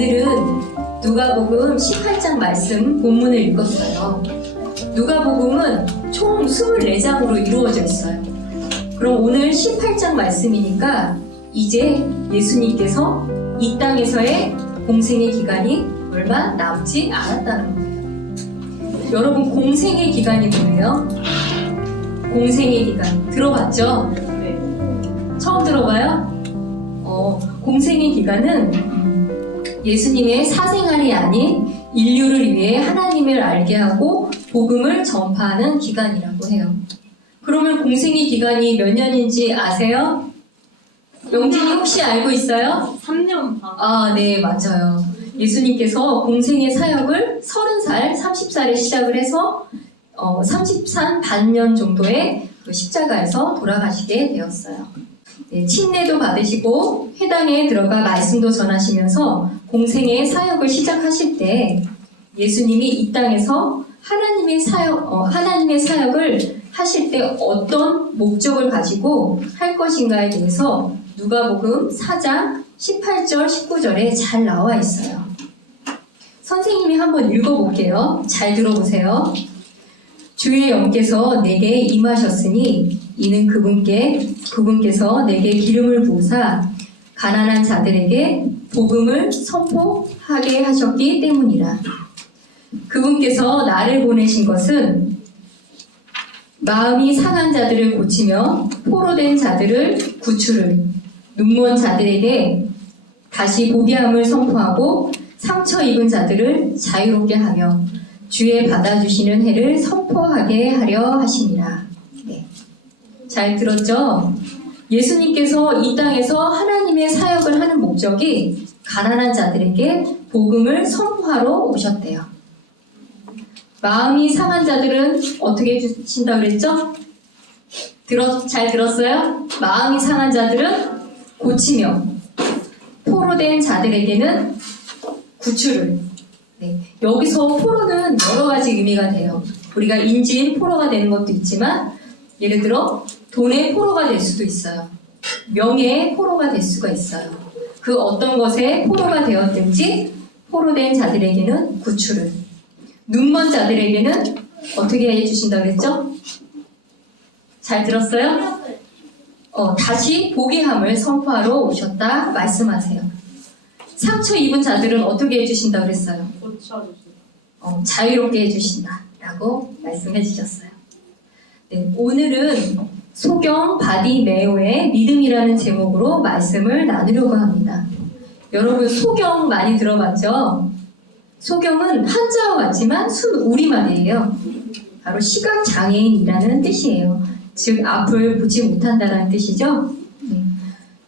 오늘은 누가복음 18장 말씀 본문을 읽었어요. 누가복음은 총 24장으로 이루어져 있어요. 그럼 오늘 18장 말씀이니까 이제 예수님께서 이 땅에서의 공생의 기간이 얼마 남지 않았다는 거예요. 여러분, 공생의 기간이 뭐예요? 공생의 기간 들어봤죠? 네. 처음 들어봐요? 공생의 기간은 예수님의 사생활이 아닌 인류를 위해 하나님을 알게 하고 복음을 전파하는 기간이라고 해요. 그러면 공생의 기간이 몇 년인지 아세요? 영진이 혹시 알고 있어요? 3년 반. 아, 네, 맞아요. 예수님께서 공생의 사역을 30살, 30살에 시작을 해서 30산 반년 정도의 그 십자가에서 돌아가시게 되었어요. 네, 침례도 받으시고 회당에 들어가 말씀도 전하시면서 공생의 사역을 시작하실 때 예수님이 이 땅에서 하나님의 사역을 하실 때 어떤 목적을 가지고 할 것인가에 대해서 누가복음 4장 18절, 19절에 잘 나와 있어요. 선생님이 한번 읽어볼게요. 잘 들어보세요. 주의 영께서 내게 임하셨으니 이는 그분께서 내게 기름을 부으사 가난한 자들에게 복음을 선포하게 하셨기 때문이라. 그분께서 나를 보내신 것은 마음이 상한 자들을 고치며 포로된 자들을 구출을, 눈먼 자들에게 다시 보게 함을 선포하고 상처 입은 자들을 자유롭게 하며 주의 받아주시는 해를 선포하게 하려 하심이라. 네. 잘 들었죠? 예수님께서 이 땅에서 하나님의 사역을 하는 목적이 가난한 자들에게 복음을 선포하러 오셨대요. 마음이 상한 자들은 어떻게 해주신다고 그랬죠? 잘 들었어요? 마음이 상한 자들은 고치며 포로된 자들에게는 구출을. 네. 여기서 포로는 여러 가지 의미가 돼요. 우리가 인지인 포로가 되는 것도 있지만 예를 들어 돈의 포로가 될 수도 있어요. 명예의 포로가 될 수가 있어요. 그 어떤 것에 포로가 되었든지 포로된 자들에게는 구출을, 눈먼 자들에게는 어떻게 해주신다고 그랬죠? 잘 들었어요? 다시 보게 함을 선포하러 오셨다 말씀하세요. 상처 입은 자들은 어떻게 해주신다고 그랬어요? 고쳐주시고. 자유롭게 해주신다 라고 말씀해 주셨어요. 네, 오늘은 소경 바디메오의 믿음이라는 제목으로 말씀을 나누려고 합니다. 여러분, 소경 많이 들어봤죠? 소경은 한자와 같지만 순우리말이에요. 바로 시각장애인이라는 뜻이에요. 즉 앞을 보지 못한다는 뜻이죠. 네.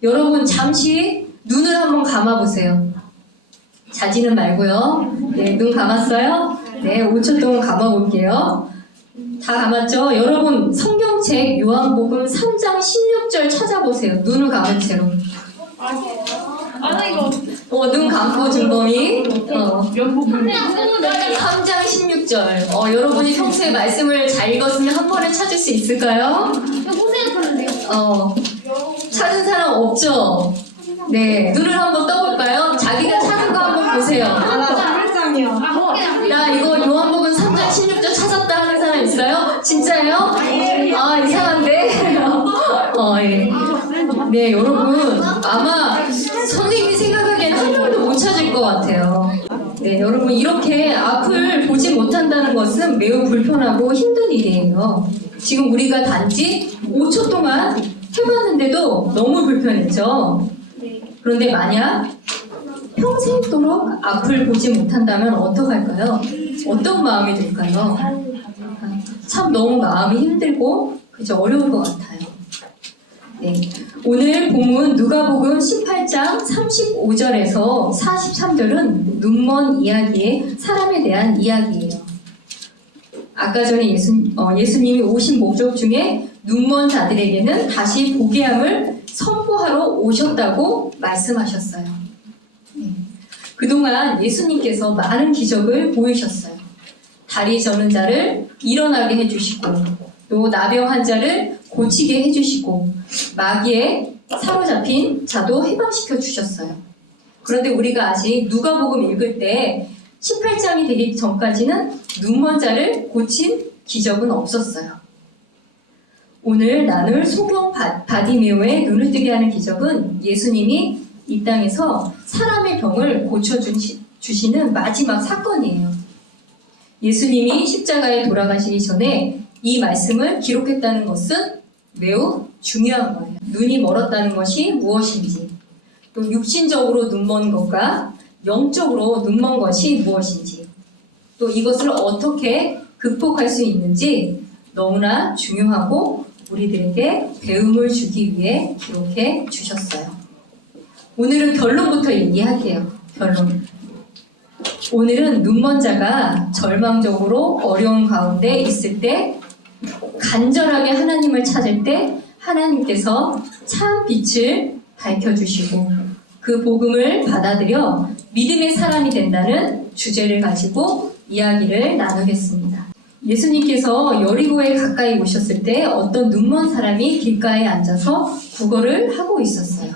여러분, 잠시 눈을 한번 감아보세요. 자지는 말고요. 네, 눈 감았어요? 네, 5초 동안 감아볼게요. 다 감았죠? 여러분, 성경책 요한복음 3장 16절 찾아보세요. 눈을 감은 채로. 눈 감고 준범이. 3장 16절. 여러분이 평소에 말씀을 잘 읽었으면 한 번에 찾을 수 있을까요? 찾은 사람 없죠? 네, 눈을 한번 떠볼까요? 자기가 찾은 거 한번 보세요. 나 이거 요한복음 3장 16절 찾았다 하는 사람 있어요? 진짜예요? 아, 이상한데? 예. 네, 여러분, 아마 선생님이 생각하기엔 한 명도 못 찾을 것 같아요. 네, 여러분, 이렇게 앞을 보지 못한다는 것은 매우 불편하고 힘든 일이에요. 지금 우리가 단지 5초 동안 해봤는데도 너무 불편했죠? 그런데 만약 평생도록 앞을 보지 못한다면 어떡할까요? 어떤 마음이 들까요? 참 너무 마음이 힘들고 그저 어려울 것 같아요. 네. 오늘 본문 누가복음 18장 35절에서 43절은 눈먼 이야기의 사람에 대한 이야기예요. 아까 전에 예수님이 오신 목적 중에 눈먼 자들에게는 다시 보게 함을 선포하러 오셨다고 말씀하셨어요. 네. 그동안 예수님께서 많은 기적을 보이셨어요. 다리 저는 자를 일어나게 해주시고, 또 나병 환자를 고치게 해주시고, 마귀에 사로잡힌 자도 해방시켜 주셨어요. 그런데 우리가 아직 누가복음 읽을 때 18장이 되기 전까지는 눈먼 자를 고친 기적은 없었어요. 오늘 나눌 소경 바디메오의 눈을 뜨게 하는 기적은 예수님이 이 땅에서 사람의 병을 고쳐주시는 마지막 사건이에요. 예수님이 십자가에 돌아가시기 전에 이 말씀을 기록했다는 것은 매우 중요한 거예요. 눈이 멀었다는 것이 무엇인지, 또 육신적으로 눈먼 것과 영적으로 눈먼 것이 무엇인지, 또 이것을 어떻게 극복할 수 있는지 너무나 중요하고 우리들에게 배움을 주기 위해 기록해 주셨어요. 오늘은 결론부터 얘기할게요. 결론. 오늘은 눈먼 자가 절망적으로 어려운 가운데 있을 때, 간절하게 하나님을 찾을 때 하나님께서 참 빛을 밝혀주시고 그 복음을 받아들여 믿음의 사람이 된다는 주제를 가지고 이야기를 나누겠습니다. 예수님께서 여리고에 가까이 오셨을 때 어떤 눈먼 사람이 길가에 앉아서 구걸을 하고 있었어요.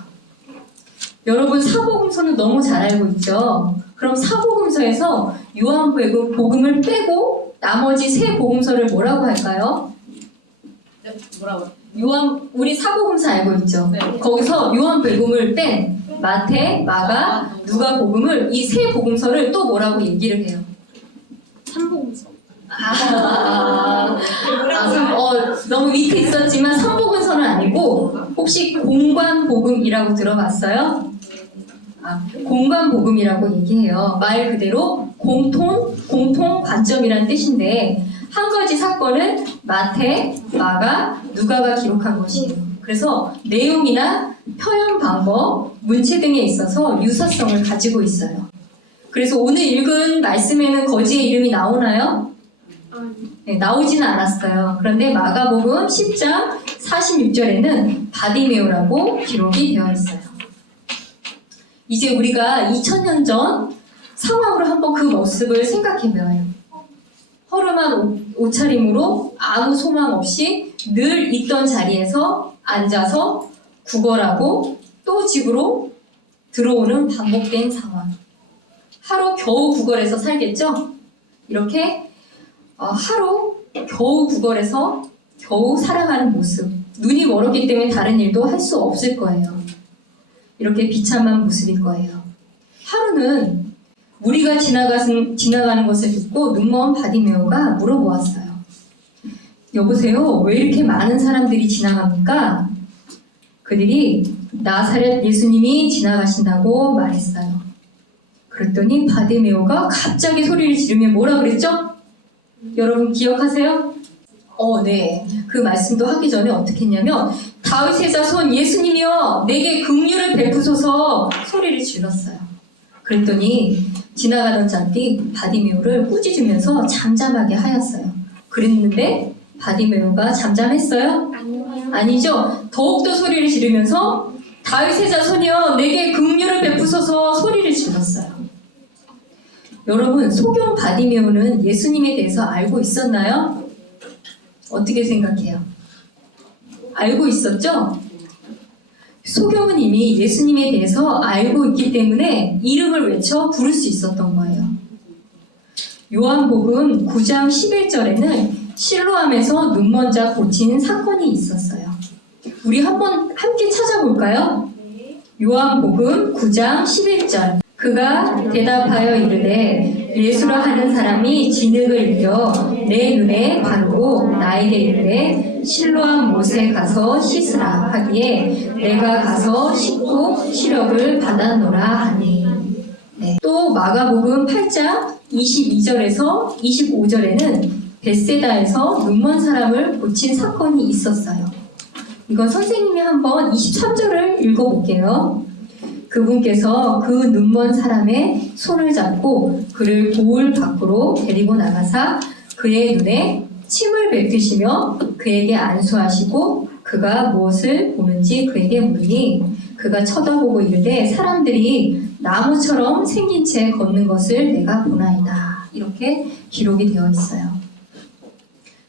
여러분, 사복음서는 너무 잘 알고 있죠? 그럼 사복음서에서 요한복음을 빼고 나머지 세 복음서를 뭐라고 할까요? 네, 뭐라고? 우리 사복음서 알고 있죠? 네. 거기서 요한복음을 뺀 마태, 마가, 누가복음을 이 세 복음서를 또 뭐라고 얘기를 해요? 삼복음서. 너무 밑에 있었지만 삼복음서는 아니고 혹시 공관복음이라고 들어봤어요? 공관복음이라고 얘기해요. 말 그대로 공통 관점이란 뜻인데 한 가지 사건은 마태, 마가, 누가가 기록한 것이에요. 그래서 내용이나 표현 방법, 문체 등에 있어서 유사성을 가지고 있어요. 그래서 오늘 읽은 말씀에는 거지의 이름이 나오나요? 네, 나오지는 않았어요. 그런데 마가복음 10장 46절에는 바디메오라고 기록이 되어 있어요. 이제 우리가 2000년 전 상황으로 한번 그 모습을 생각해봐요. 허름한 옷차림으로 아무 소망 없이 늘 있던 자리에서 앉아서 구걸하고 또 집으로 들어오는 반복된 상황. 하루 겨우 구걸해서 살겠죠? 이렇게 하루 겨우 구걸해서 겨우 살아가는 모습. 눈이 멀었기 때문에 다른 일도 할 수 없을 거예요. 이렇게 비참한 모습일 거예요. 하루는 무리가 지나가는 것을 듣고 눈먼 바디메오가 물어보았어요. 여보세요, 왜 이렇게 많은 사람들이 지나갑니까? 그들이 나사렛 예수님이 지나가신다고 말했어요. 그랬더니 바디메오가 갑자기 소리를 지르며 뭐라 그랬죠? 여러분 기억하세요? 네. 그 말씀도 하기 전에 어떻게 했냐면 다윗의 자손 예수님이여 내게 긍휼을 베푸소서 소리를 질렀어요. 그랬더니 지나가던 자들이 바디메오를 꾸짖으면서 잠잠하게 하였어요. 그랬는데 바디메오가 잠잠했어요? 아니죠. 더욱더 소리를 지르면서 다윗의 자손이여 내게 긍휼을 베푸소서 소리를 질렀어요. 여러분, 소경 바디메오는 예수님에 대해서 알고 있었나요? 어떻게 생각해요? 알고 있었죠? 소경은 이미 예수님에 대해서 알고 있기 때문에 이름을 외쳐 부를 수 있었던 거예요. 요한복음 9장 11절에는 실로암에서 눈먼 자 고치는 사건이 있었어요. 우리 한번 함께 찾아볼까요? 요한복음 9장 11절. 그가 대답하여 이르되 예수라 하는 사람이 진흙을 이겨 내 눈에 바르고 나에게 이르되 실로암 못에 가서 씻으라 하기에 내가 가서 씻고 시력을 받았노라 하니. 네. 또 마가복음 8장 22절에서 25절에는 벳세다에서 눈먼 사람을 고친 사건이 있었어요. 이건 선생님이 한번 23절을 읽어볼게요. 그분께서 그 눈먼 사람의 손을 잡고 그를 고을 밖으로 데리고 나가사 그의 눈에 침을 뱉으시며 그에게 안수하시고 그가 무엇을 보는지 그에게 물으니 그가 쳐다보고 이르되 사람들이 나무처럼 생긴 채 걷는 것을 내가 보나이다. 이렇게 기록이 되어 있어요.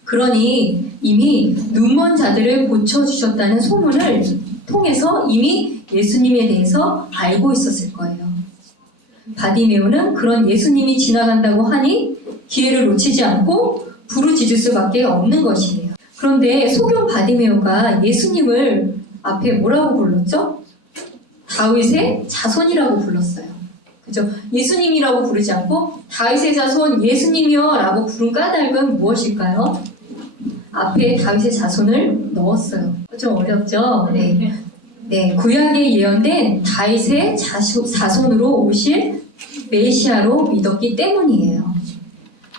그러니 이미 눈먼 자들을 고쳐주셨다는 소문을 통해서 이미 예수님에 대해서 알고 있었을 거예요. 바디메오는 그런 예수님이 지나간다고 하니 기회를 놓치지 않고 부르짖을 수밖에 없는 것이에요. 그런데 소경 바디메오가 예수님을 앞에 뭐라고 불렀죠? 다윗의 자손이라고 불렀어요. 그죠? 예수님이라고 부르지 않고 다윗의 자손 예수님이여 라고 부른 까닭은 무엇일까요? 앞에 다윗의 자손을 넣었어요. 좀 어렵죠? 네. 네, 구약에 예언된 다윗의 자손으로 오실 메시아로 믿었기 때문이에요.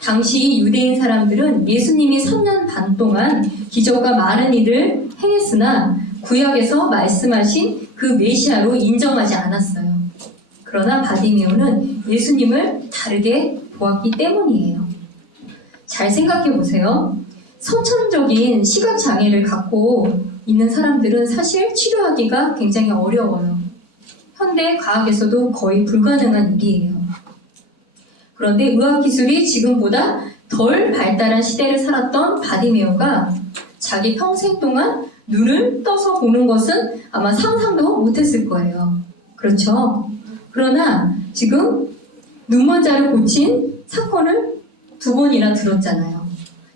당시 유대인 사람들은 예수님이 3년 반 동안 기적과 많은 일을 행했으나 구약에서 말씀하신 그 메시아로 인정하지 않았어요. 그러나 바디메오는 예수님을 다르게 보았기 때문이에요. 잘 생각해 보세요. 선천적인 시각장애를 갖고 있는 사람들은 사실 치료하기가 굉장히 어려워요. 현대 과학에서도 거의 불가능한 일이에요. 그런데 의학기술이 지금보다 덜 발달한 시대를 살았던 바디메오가 자기 평생 동안 눈을 떠서 보는 것은 아마 상상도 못했을 거예요. 그렇죠? 그러나 지금 눈먼자를 고친 사건을 2번이나 들었잖아요.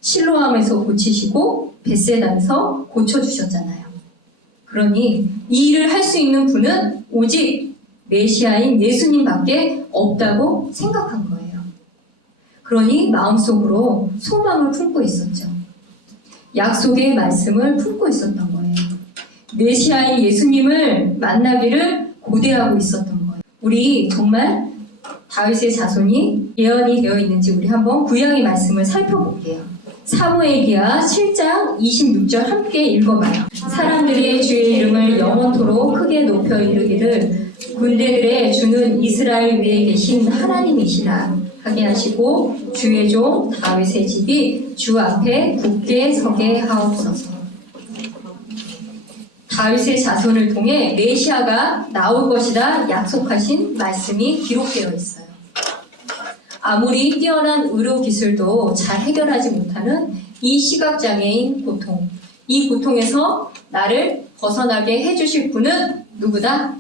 실로암에서 고치시고 벳세다에서 고쳐주셨잖아요. 그러니 이 일을 할 수 있는 분은 오직 메시아인 예수님밖에 없다고 생각한 거예요. 그러니 마음속으로 소망을 품고 있었죠. 약속의 말씀을 품고 있었던 거예요. 메시아인 예수님을 만나기를 고대하고 있었던 거예요. 우리 정말 다윗의 자손이 예언이 되어 있는지 우리 한번 구약의 말씀을 살펴볼게요. 사무엘기하 7장 26절 함께 읽어봐요. 사람들이 주의 이름을 영원토록 크게 높여 이르기를 군대들의 주는 이스라엘 위에 계신 하나님이시라 하게 하시고 주의 종 다윗의 집이 주 앞에 굳게 서게 하옵소서. 다윗의 자손을 통해 메시아가 나올 것이다 약속하신 말씀이 기록되어 있어요. 아무리 뛰어난 의료기술도 잘 해결하지 못하는 이 시각장애인 고통, 이 고통에서 나를 벗어나게 해주실 분은 누구다?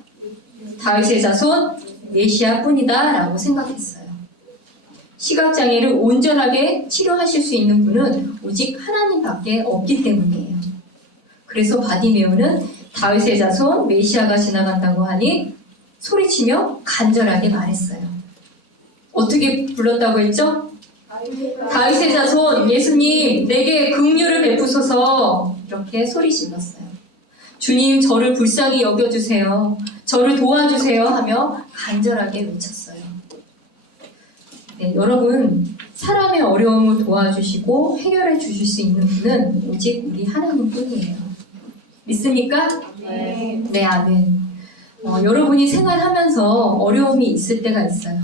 다윗의 자손 메시아뿐이다 라고 생각했어요. 시각장애를 온전하게 치료하실 수 있는 분은 오직 하나님밖에 없기 때문이에요. 그래서 바디메오는 다윗의 자손 메시아가 지나간다고 하니 소리치며 간절하게 말했어요. 어떻게 불렀다고 했죠? 다윗의 자손 예수님 내게 긍휼을 베푸소서 이렇게 소리 질렀어요. 주님 저를 불쌍히 여겨주세요. 저를 도와주세요 하며 간절하게 외쳤어요. 네, 여러분 사람의 어려움을 도와주시고 해결해 주실 수 있는 분은 오직 우리 하나님뿐이에요. 믿습니까? 네. 네, 아멘. 여러분이 생활하면서 어려움이 있을 때가 있어요.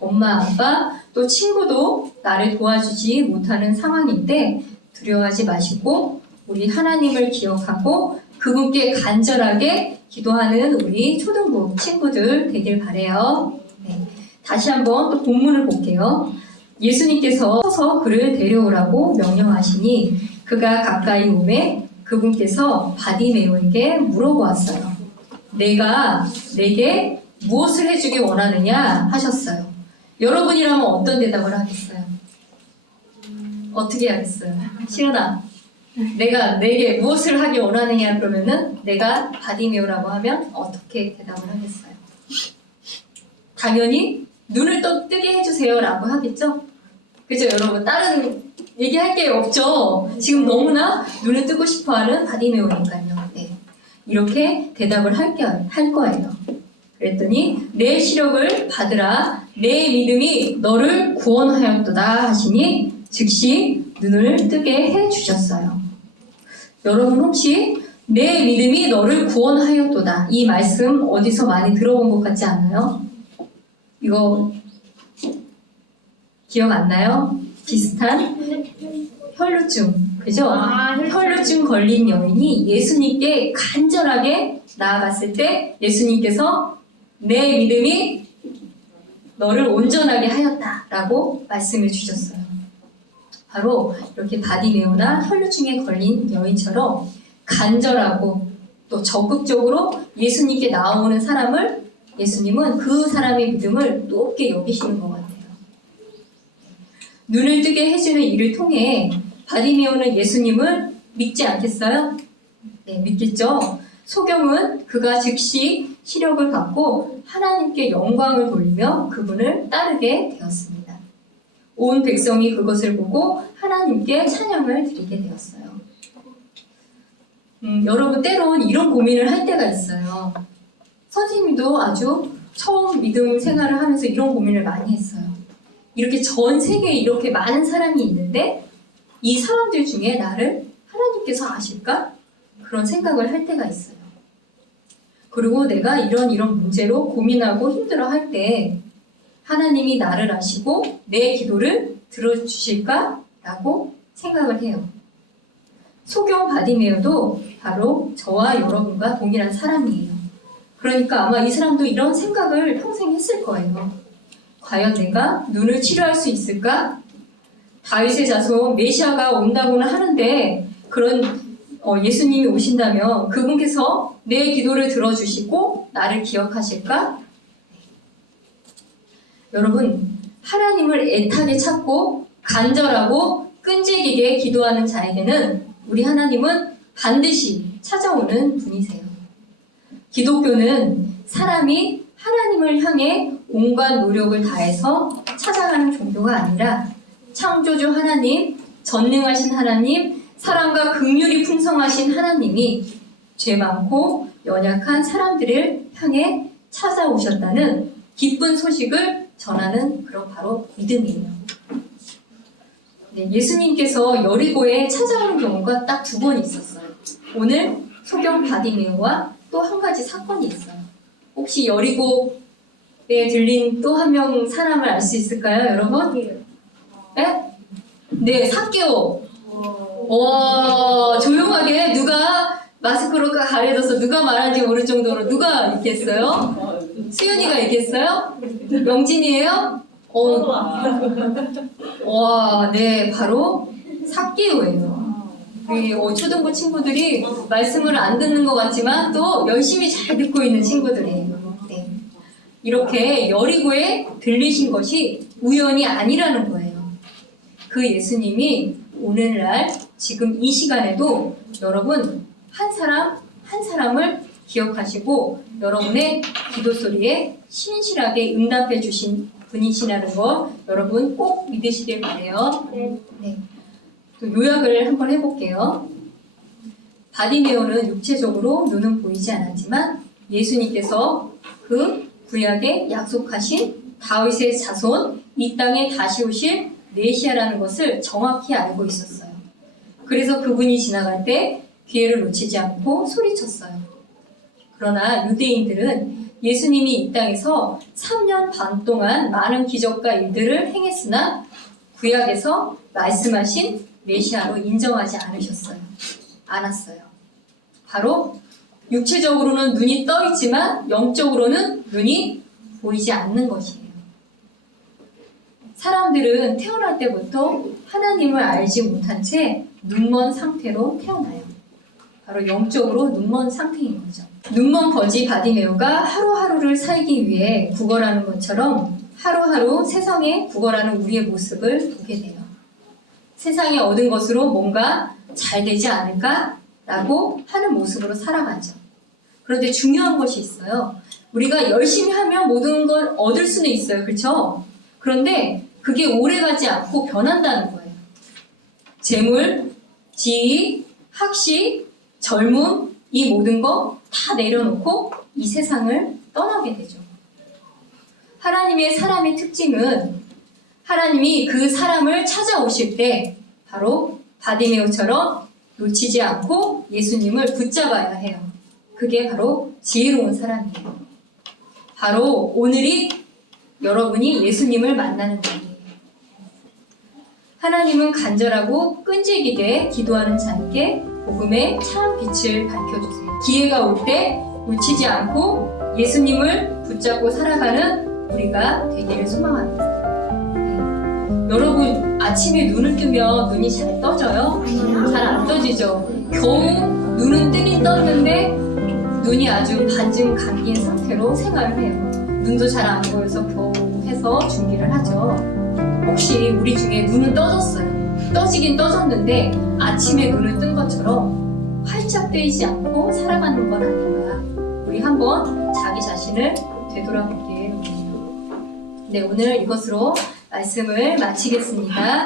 엄마, 아빠, 또 친구도 나를 도와주지 못하는 상황일 때 두려워하지 마시고 우리 하나님을 기억하고 그분께 간절하게 기도하는 우리 초등부 친구들 되길 바라요. 네, 다시 한번 또 본문을 볼게요. 예수님께서 서서 그를 데려오라고 명령하시니 그가 가까이 오매 그분께서 바디메오에게 물어보았어요. 내가 내게 무엇을 해주기 원하느냐 하셨어요. 여러분이라면 어떤 대답을 하겠어요? 어떻게 하겠어요? 시은아, 내가 내게 무엇을 하기 원하느냐 그러면은 내가 바디메오라고 하면 어떻게 대답을 하겠어요? 당연히 눈을 또 뜨게 해주세요 라고 하겠죠? 그죠 여러분? 다른 얘기할 게 없죠? 지금 너무나 눈을 뜨고 싶어하는 바디메오니까요. 네. 이렇게 대답을 할 거예요. 그랬더니 내 시력을 받으라 내 믿음이 너를 구원하였도다 하시니 즉시 눈을 뜨게 해주셨어요. 여러분 혹시 내 믿음이 너를 구원하였도다 이 말씀 어디서 많이 들어본 것 같지 않아요? 이거 기억 안 나요? 비슷한 혈루증 그죠? 혈루증 걸린 여인이 예수님께 간절하게 나아갔을 때 예수님께서 내 믿음이 너를 온전하게 하였다 라고 말씀해 주셨어요. 바로 이렇게 바디메오나 혈루증에 걸린 여인처럼 간절하고 또 적극적으로 예수님께 나오는 사람을 예수님은 그 사람의 믿음을 높게 여기시는 것 같아요. 눈을 뜨게 해주는 일을 통해 바디메오는 예수님을 믿지 않겠어요? 네, 믿겠죠. 소경은 그가 즉시 시력을 받고 하나님께 영광을 돌리며 그분을 따르게 되었습니다. 온 백성이 그것을 보고 하나님께 찬양을 드리게 되었어요. 여러분 때론 이런 고민을 할 때가 있어요. 선생님도 아주 처음 믿음 생활을 하면서 이런 고민을 많이 했어요. 이렇게 전 세계에 이렇게 많은 사람이 있는데 이 사람들 중에 나를 하나님께서 아실까? 그런 생각을 할 때가 있어요. 그리고 내가 이런 문제로 고민하고 힘들어할 때 하나님이 나를 아시고 내 기도를 들어주실까? 라고 생각을 해요. 소경 바디메오도 바로 저와 여러분과 동일한 사람이에요. 그러니까 아마 이 사람도 이런 생각을 평생 했을 거예요. 과연 내가 눈을 치료할 수 있을까? 다윗의 자손 메시아가 온다고는 하는데 그런 예수님이 오신다면 그분께서 내 기도를 들어주시고 나를 기억하실까? 여러분, 하나님을 애타게 찾고 간절하고 끈질기게 기도하는 자에게는 우리 하나님은 반드시 찾아오는 분이세요. 기독교는 사람이 하나님을 향해 온갖 노력을 다해서 찾아가는 종교가 아니라 창조주 하나님, 전능하신 하나님, 사랑과 긍휼이 풍성하신 하나님이 죄 많고 연약한 사람들을 향해 찾아오셨다는 기쁜 소식을 전하는 그런 바로 믿음이에요. 네, 예수님께서 여리고에 찾아오는 경우가 딱 2번 있었어요. 오늘 소경 바디메오와 또 한 가지 사건이 있어요. 혹시 여리고에 들린 또 한 명 사람을 알 수 있을까요, 여러분? 네? 네, 삭개오. 조용하게 누가 마스크로 가려져서 누가 말하는지 모를 정도로 누가 있겠어요? 수연이가 있겠어요? 영진이에요? 와, 네, 바로 삭개오예요. 우리 초등부 친구들이 말씀을 안 듣는 것 같지만 또 열심히 잘 듣고 있는 친구들이에요. 네. 이렇게 여리고에 들리신 것이 우연이 아니라는 거예요. 그 예수님이 오늘날 지금 이 시간에도 여러분 한 사람을 기억하시고 여러분의 기도 소리에 신실하게 응답해 주신 분이시라는 거 여러분 꼭 믿으시길 바래요. 네. 또 요약을 한번 해볼게요. 바디메오는 육체적으로 눈은 보이지 않았지만 예수님께서 그 구약에 약속하신 다윗의 자손, 이 땅에 다시 오실 메시아라는 것을 정확히 알고 있었어요. 그래서 그분이 지나갈 때 기회를 놓치지 않고 소리쳤어요. 그러나 유대인들은 예수님이 이 땅에서 3년 반 동안 많은 기적과 일들을 행했으나 구약에서 말씀하신 메시아로 인정하지 않았어요. 바로 육체적으로는 눈이 떠 있지만 영적으로는 눈이 보이지 않는 것이에요. 사람들은 태어날 때부터 하나님을 알지 못한 채 눈먼 상태로 태어나요. 바로 영적으로 눈먼 상태인 거죠. 눈먼 거지 바디메오가 하루하루를 살기 위해 구걸하는 것처럼 하루하루 세상에 구걸하는 우리의 모습을 보게 돼요. 세상에 얻은 것으로 뭔가 잘 되지 않을까라고 하는 모습으로 살아가죠. 그런데 중요한 것이 있어요. 우리가 열심히 하면 모든 걸 얻을 수는 있어요. 그렇죠? 그런데 그게 오래가지 않고 변한다는 거예요. 재물, 지위, 학식, 젊음, 이 모든 거 다 내려놓고 이 세상을 떠나게 되죠. 하나님의 사람의 특징은 하나님이 그 사람을 찾아오실 때 바로 바디메오처럼 놓치지 않고 예수님을 붙잡아야 해요. 그게 바로 지혜로운 사람이에요. 바로 오늘이 여러분이 예수님을 만나는 날이에요. 하나님은 간절하고 끈질기게 기도하는 자에게 복음의 참 빛을 밝혀주세요. 기회가 올 때 놓치지 않고 예수님을 붙잡고 살아가는 우리가 되기를 소망합니다. 네. 여러분 아침에 눈을 뜨면 눈이 잘 떠져요? 잘 안 떠지죠? 겨우 눈은 뜨긴 떴는데 눈이 아주 반쯤 감긴 상태로 생활을 해요. 눈도 잘 안 보여서 겨우 해서 준비를 하죠. 혹시 우리 중에 눈은 떠졌어요. 떠지긴 떠졌는데 아침에 눈을 뜬 것처럼 활짝 뜨이지 않고 살아가는 건 아닌가. 우리 한번 자기 자신을 되돌아보게 해요. 네, 오늘 이것으로 말씀을 마치겠습니다.